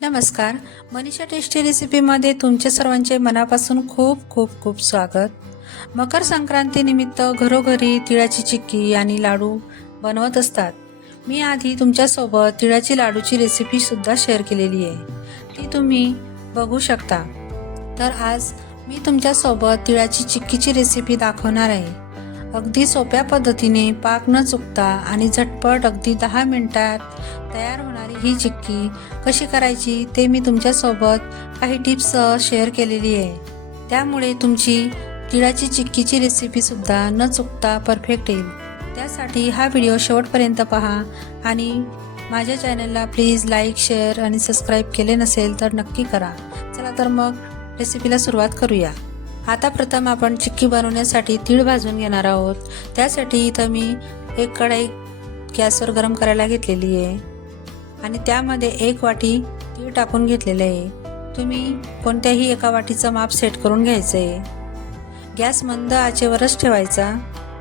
नमस्कार. मनीषा टेस्टी रेसिपीमध्ये तुमच्या सर्वांचे मनापासून खूप खूप खूप स्वागत. मकर संक्रांतीनिमित्त घरोघरी तिळाची चिक्की आणि लाडू बनवत असतात. मी आधी तुमच्यासोबत तिळाची लाडूची रेसिपीसुद्धा शेअर केलेली आहे. ती तुम्ही बघू शकता. तर आज मी तुमच्यासोबत तिळाची चिक्कीची रेसिपी दाखवणार आहे. अगदी सोप्या पद्धतीने पाक न चुकता आणि झटपट अगदी दहा मिनिटात तयार होणारी ही चिक्की कशी करायची ते मी तुमच्यासोबत काही टिप्स शेअर केलेली आहे. त्यामुळे तुमची तिळाची चिक्कीची रेसिपीसुद्धा न चुकता परफेक्ट येईल. त्यासाठी हा व्हिडिओ शेवटपर्यंत पहा आणि माझ्या चॅनलला प्लीज लाईक शेअर आणि सबस्क्राईब केले नसेल तर नक्की करा. चला तर मग रेसिपीला सुरुवात करूया. आता प्रथम आपण चिक्की बनवण्यासाठी तीळ भाजून घेणार आहोत. त्यासाठी इथं मी एक कढाई गॅसवर गरम करायला घेतलेली आहे. आणि त्यामध्ये एक वाटी तीळ टाकून घेतलेलं आहे. तुम्ही कोणत्याही एका वाटीचं माप सेट करून घ्यायचं आहे गॅस मंद आचेवरच ठेवायचा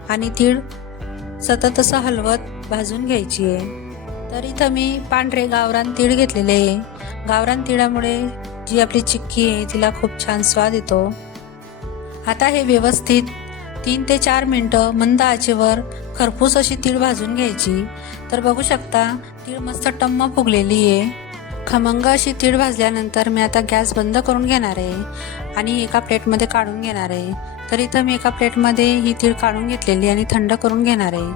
आणि तीळ सतत असं हलवत भाजून घ्यायची आहे. तर इथं मी पांढरे गावरान तीळ घेतलेले आहे. गावरान तिळामुळे जी आपली चिक्की आहे तिला खूप छान स्वाद येतो. आता हे व्यवस्थित तीन ते चार मिनटं मंद आचेवर खरपूस अशी तीळ भाजून घ्यायची. तर बघू शकता तीळ मस्त टम्म फुगलेली आहे. खमंग अशी तीळ भाजल्यानंतर मी आता गॅस बंद करून घेणार आहे आणि एका प्लेटमध्ये काढून घेणार आहे. तर इथं मी एका प्लेटमध्ये ही तीळ काढून घेतलेली आणि थंड करून घेणार आहे.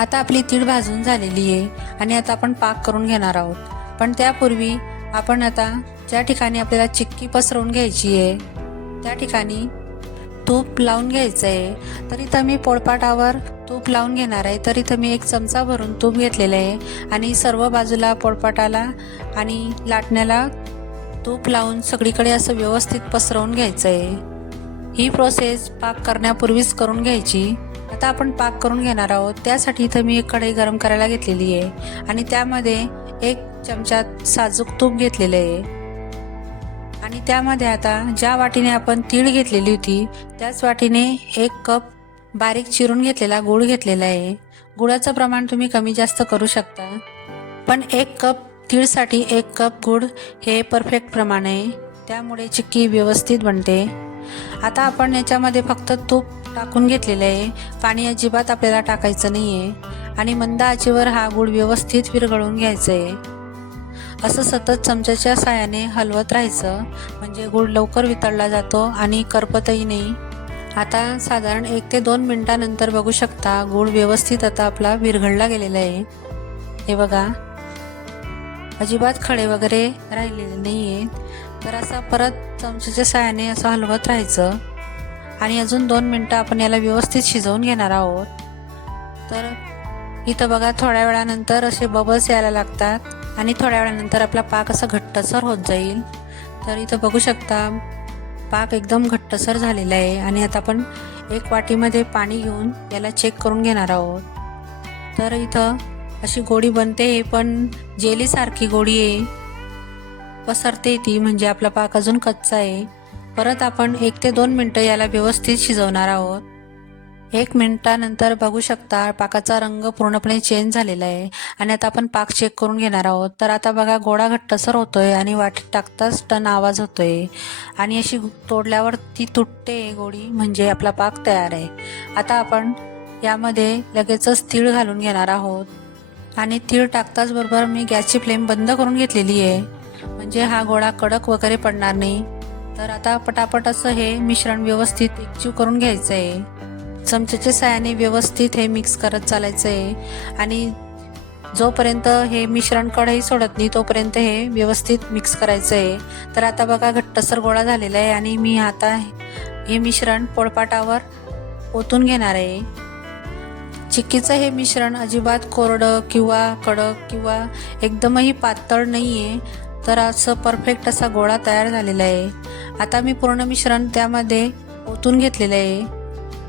आता आपली तीळ भाजून झालेली आहे आणि आता आपण पाक करून घेणार आहोत. पण त्यापूर्वी आपण आता ज्या ठिकाणी आपल्याला चिक्की पसरवून घ्यायची आहे त्या ठिकाणी तूप लावून घ्यायचं आहे तर इथं मी पोळपाटावर तूप लावून घेणार आहे. तर इथं मी एक चमचा भरून तूप घेतलेलं आहे. आणि सर्व बाजूला पोळपाटाला आणि लाटण्याला तूप लावून सगळीकडे असं व्यवस्थित पसरवून घ्यायचं आहे ही प्रोसेस पाक करण्यापूर्वीच करून घ्यायची. आता आपण पाक करून घेणार आहोत. त्यासाठी इथं मी एक कढई गरम करायला घेतलेली आहे. आणि त्यामध्ये एक चमचा साजूक तूप घेतलेलं आहे. आणि त्यामध्ये आता ज्या वाटीने आपण तीळ घेतलेली होती त्याच वाटीने एक कप बारीक चिरून घेतलेला गूळ घेतलेला आहे. गुळाचं प्रमाण तुम्ही कमी जास्त करू शकता. पण एक कप तीळसाठी एक कप गूळ हे परफेक्ट प्रमाण आहे. त्यामुळे चिक्की व्यवस्थित बनते. आता आपण याच्यामध्ये फक्त तूप टाकून घेतलेलं आहे. पाणी अजिबात आपल्याला टाकायचं नाही आहे आणि मंद आचेवर हा गूळ व्यवस्थित विरघळून घ्यायचं आहे. असं सतत चमच्याच्या साहाय्याने हलवत राहायचं. म्हणजे गूळ लवकर वितळला जातो आणि करपतही नाही. आता साधारण एक ते दोन मिनटानंतर बघू शकता गूळ व्यवस्थित आता आपला विरघळला गेलेला आहे. हे बघा. अजिबात खडे वगैरे राहिलेले नाही आहेत तर असा परत चमच्याच्या साहाय्याने असं हलवत राहायचं. आणि अजून दोन मिनटं आपण याला व्यवस्थित शिजवून घेणार आहोत. तर इथं बघा थोड्या वेळानंतर असे बबल्स यायला लागतात. आणि थोड्या वेळानंतर आपला पाक असा घट्टसर होत जाईल. तर इथं बघू शकता पाक एकदम घट्टसर झालेला आहे. आणि आता आपण एक वाटीमध्ये पाणी घेऊन याला चेक करून घेणार आहोत. तर इथं अशी गोडी बनते पण जेलीसारखी गोडी आहे. पसरते ती म्हणजे आपला पाक अजून कच्चा आहे. परत आपण एक ते दोन मिनटं याला व्यवस्थित शिजवणार आहोत. एक मिनिटानंतर बघू शकता पाकाचा रंग पूर्णपणे चेंज झालेला आहे. आणि आता आपण पाक चेक करून घेणार आहोत. तर आता बघा गोडा घट्टसर होतोय आणि वाटीत टाकताच टन आवाज होतोय. आणि अशी तोडल्यावर ती तुटते गोडी म्हणजे आपला पाक तयार आहे. आता आपण यामध्ये लगेचच तीळ घालून घेणार आहोत. आणि तीळ टाकताच बरोबर मी गॅसची फ्लेम बंद करून घेतलेली आहे. म्हणजे हा गोळा कडक वगैरे पडणार नाही. तर आता पटापट असं हे मिश्रण व्यवस्थित एकजीव करून घ्यायचं आहे चमच्याच्या साह्याने व्यवस्थित हे मिक्स करत चालायचं आहे आणि जोपर्यंत हे मिश्रण कढई सोडत नाही तोपर्यंत हे व्यवस्थित मिक्स करायचं आहे तर आता बघा घट्टसर गोळा झालेला आहे आणि मी आता हे मिश्रण पोळपाटावर ओतून घेणार आहे. चिक्कीचं हे मिश्रण अजिबात कोरडं किंवा कडक किंवा एकदमही पातळ नाही आहे तर असं परफेक्ट असा गोळा तयार झालेला आहे. आता मी पूर्ण मिश्रण त्यामध्ये ओतून घेतलेलं आहे.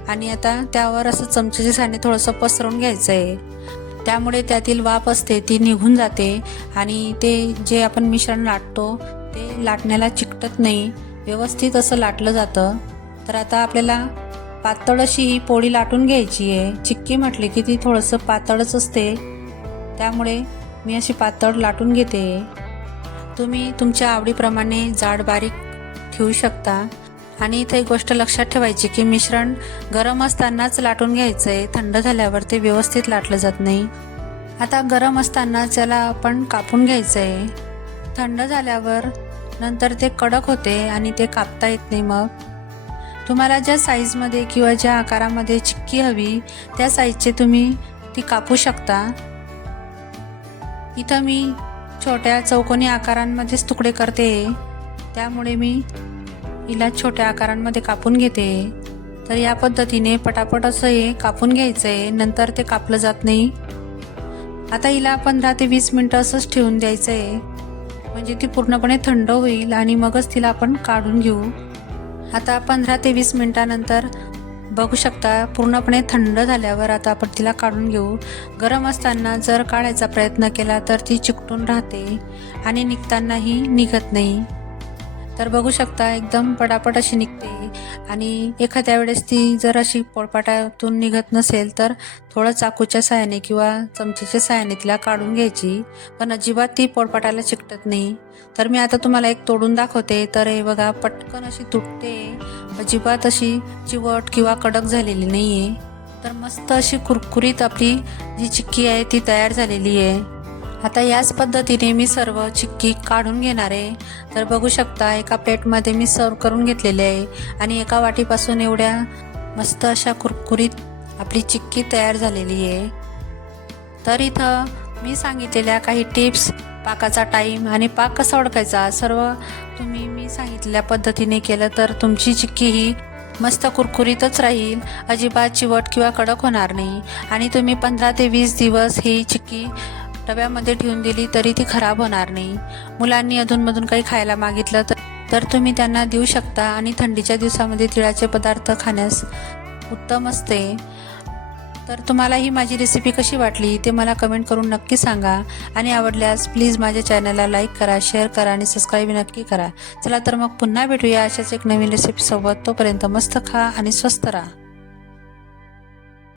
आणि आता त्यावर असं चमचेचे साने थोडंसं पसरवून घ्यायचं आहे त्यामुळे त्यातील वाफ असते ती निघून जाते आणि ते जे आपण मिश्रण लाटतो ते लाटण्याला चिकटत नाही व्यवस्थित असं लाटलं जातं. तर आता आपल्याला पातळ अशी ही पोळी लाटून घ्यायची आहे. चिक्की म्हटली की ती थोडंसं पातळच असते. त्यामुळे मी अशी पातळ लाटून घेते. तुम्ही तुमच्या आवडीप्रमाणे जाड बारीक ठेवू शकता. आणि इथे एक गोष्ट लक्षात ठेवायची की मिश्रण गरम असतानाच लाटून घ्यायचं. आहे थंड झाल्यावर ते व्यवस्थित लाटलं जात नाही. आता गरम असताना त्याला आपण कापून घ्यायचं. आहे थंड झाल्यावर नंतर ते कडक होते आणि ते कापता येत नाही मग. तुम्हाला ज्या साईजमध्ये किंवा ज्या आकारामध्ये चिक्की हवी त्या साईजचे तुम्ही ती कापू शकता. इथं मी छोट्या चौकोनी आकारांमध्येच तुकडे करते. त्यामुळे मी हिला छोट्या आकारांमध्ये कापून घेते. तर या पद्धतीने पटापट असं हे कापून घ्यायचं आहे नंतर ते कापलं जात नाही. आता हिला पंधरा ते वीस मिनटं असंच ठेवून द्यायचं आहे म्हणजे ती पूर्णपणे थंड होईल आणि मगच तिला आपण काढून घेऊ. आता पंधरा ते वीस मिनटानंतर बघू शकता पूर्णपणे थंड झाल्यावर आता आपण तिला काढून घेऊ. गरम असताना जर काढायचा प्रयत्न केला तर ती चिकटून राहते आणि निघतानाही निघत नाही. तर बघू शकता एकदम पटापट अशी निघते आणि एखाद्या वेळेस ती जर अशी पोळपाटातून निघत नसेल तर थोडं चाकूच्या साहाय्याने किंवा चमचेच्या साहाय्याने तिला काढून घ्यायची. पण अजिबात ती पोळपाटाला चिकटत नाही. तर मी आता तुम्हाला एक तोडून दाखवते. तर हे बघा पटकन अशी तुटते. अजिबात अशी चिवट किंवा कडक झालेली नाही आहे तर मस्त अशी कुरकुरीत आपली जी चिक्की आहे ती तयार झालेली आहे. आता याच पद्धतीने मी सर्व चिक्की काढून घेणार आहे. तर बघू शकता एका प्लेटमध्ये मी सर्व करून घेतलेले आहे. आणि एका वाटीपासून एवढ्या मस्त अशा कुरकुरीत आपली चिक्की तयार झालेली आहे. तर इथं मी सांगितलेल्या काही टिप्स पाकाचा टाईम आणि पाक कसा ओळखायचा सर्व तुम्ही मी सांगितलेल्या पद्धतीने केलं तर तुमची चिक्की ही मस्त कुरकुरीतच राहील. अजिबात चिवट किंवा कडक होणार नाही. आणि तुम्ही पंधरा ते वीस दिवस ही चिक्की डब्यामध्ये ठेवून दिली तरी ती खराब होणार नाही. मुलांनी अधूनमधून काही खायला मागितलं तर तर तुम्ही त्यांना देऊ शकता आणि थंडीच्या दिवसामध्ये तिळाचे पदार्थ खाण्यास उत्तम असते. तर तुम्हाला ही माझी रेसिपी कशी वाटली ते मला कमेंट करून नक्की सांगा. आणि आवडल्यास प्लीज माझ्या चॅनलला लाईक करा शेअर करा आणि सबस्क्राईब नक्की करा. चला तर मग पुन्हा भेटूया अशाच एक नवीन रेसिपीसोबत तोपर्यंत मस्त खा आणि स्वस्त राहा.